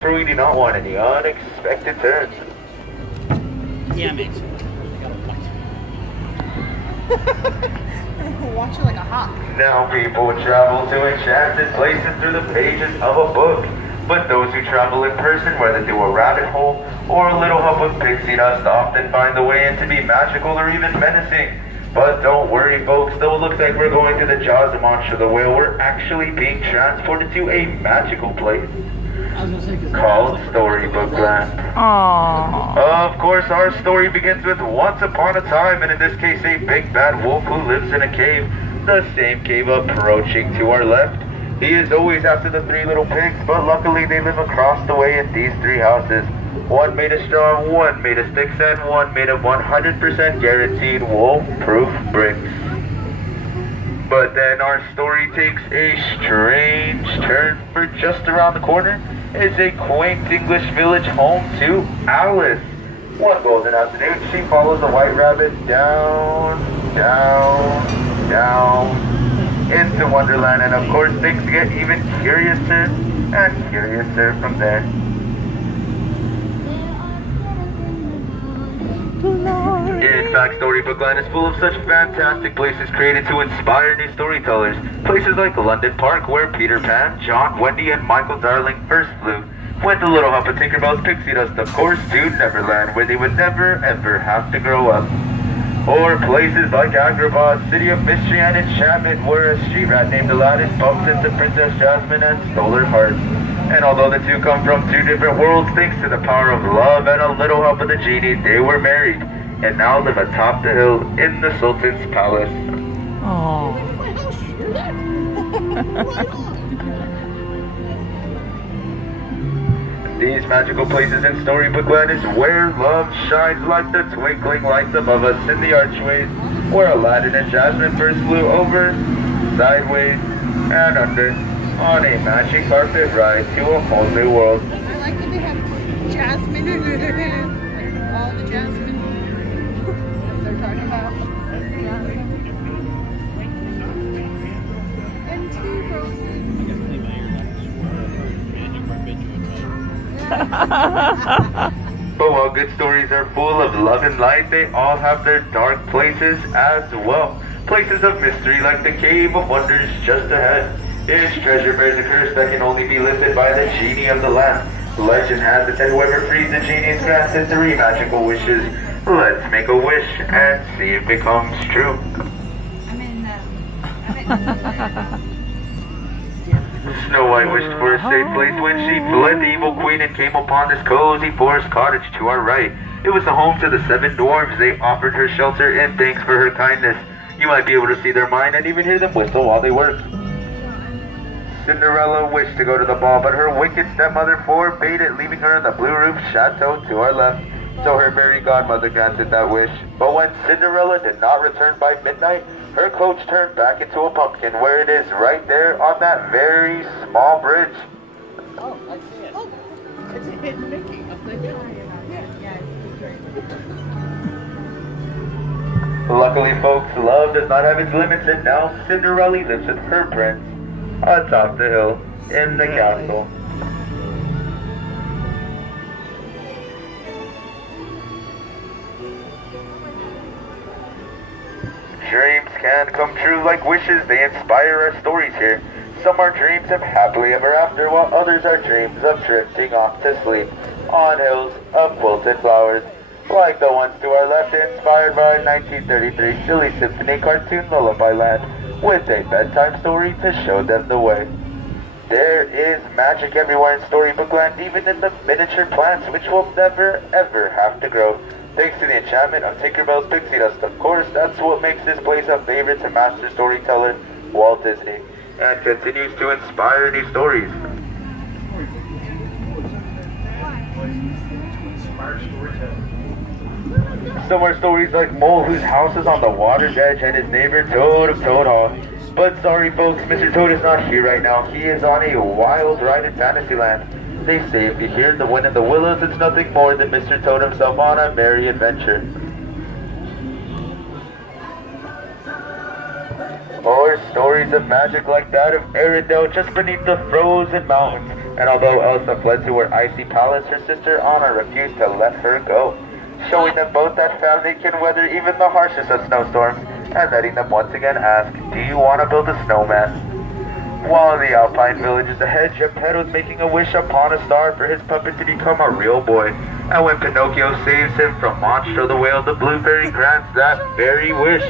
For we do not want any unexpected turns. Yeah, mate. Watch it like a hawk. Now people travel to enchanted places through the pages of a book. But those who travel in person, whether through a rabbit hole or a little hub of pixie dust, often find the way in to be magical or even menacing. But don't worry, folks, though it looks like we're going to the Jaws of Monster the Whale, we're actually being transported to a magical place called Storybook Land. Aww. Of course, our story begins with once upon a time, and in this case, a big bad wolf who lives in a cave. The same cave approaching to our left. He is always after the three little pigs, but luckily they live across the way in these three houses. One made of straw, one made of sticks, and one made of 100% guaranteed wolf-proof bricks. But then our story takes a strange turn, for just around the corner is a quaint English village home to Alice. One golden afternoon, she follows the white rabbit down into Wonderland, and of course things get even curiouser and curiouser from there. In fact, Storybook Land is full of such fantastic places created to inspire new storytellers. Places like London Park, where Peter Pan, John, Wendy, and Michael Darling first flew. Went the little hop of Tinkerbell's pixie dust, of course, to Neverland, where they would never ever have to grow up. Or places like Agrabah, city of mystery and enchantment, where a street rat named Aladdin bumped into Princess Jasmine and stole her heart. And although the two come from two different worlds, thanks to the power of love and a little help of the genie, they were married and now live atop the hill in the Sultan's palace. Aww. These magical places in Storybook Land is where love shines like the twinkling lights above us in the archways, where Aladdin and Jasmine first flew over, sideways, and under, on a magic carpet ride to a whole new world. I like that they have jasmine in it. Like all the jasmine that they're talking about. And two roses. But while good stories are full of love and light, they all have their dark places as well. Places of mystery like the Cave of Wonders just ahead. Its treasure bears a curse that can only be lifted by the genie of the lamp. Legend has it that whoever frees the genie is granted 3 magical wishes. Let's make a wish and see if it comes true. Snow White wished for a safe place when she fled the evil queen and came upon this cozy forest cottage to our right. It was the home to the 7 dwarves. They offered her shelter and thanks for her kindness. You might be able to see their mind and even hear them whistle while they work. Cinderella wished to go to the ball, but her wicked stepmother forbade it, leaving her in the blue roof chateau to our left. So her fairy godmother granted that wish. But when Cinderella did not return by midnight, her coach turned back into a pumpkin, where it is right there on that very small bridge. Oh, I see it. Oh, it's a hidden Mickey upside down. Yeah, it's great. Luckily, folks, love does not have its limits, and now Cinderella lives with her prince atop the hill in the castle. Dreams can come true like wishes. They inspire our stories here. Some are dreams of happily ever after, while others are dreams of drifting off to sleep on hills of quilted flowers, like the ones to our left, inspired by 1933 Silly Symphony cartoon Lullaby Land, with a bedtime story to show them the way. There is magic everywhere in Storybook Land, even in the miniature plants, which will never ever have to grow. Thanks to the enchantment of Tinkerbell's pixie dust, of course. That's what makes this place a favorite to master storyteller Walt Disney, and continues to inspire new stories. Some are stories like Mole, whose house is on the water's edge, and his neighbor Toad of Toad Hall. But sorry folks, Mr. Toad is not here right now. He is on a wild ride in Fantasyland. They say if you hear the wind in the willows, it's nothing more than Mr. Toad himself on a merry adventure. Or stories of magic like that of Arendelle just beneath the frozen mountains. And although Elsa fled to her icy palace, her sister Anna refused to let her go, showing them both that family can weather even the harshest of snowstorms, and letting them once again ask, do you want to build a snowman? While in the Alpine villages ahead, Geppetto's making a wish upon a star for his puppet to become a real boy. And when Pinocchio saves him from Monstro the Whale, the Blue Fairy grants that very wish.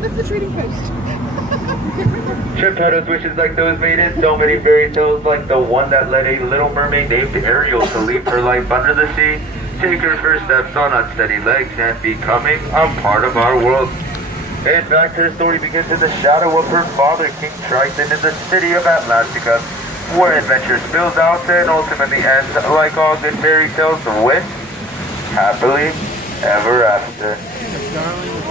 That's the trading post. Geppetto's wishes like those made in so many fairy tales, like the one that led a little mermaid named Ariel to leave her life under the sea, take her first steps on unsteady legs, and becoming a part of our world. In fact, her story begins in the shadow of her father, King Triton, in the city of Atlantica, where adventure spills out and ultimately ends, like all good fairy tales, with happily ever after.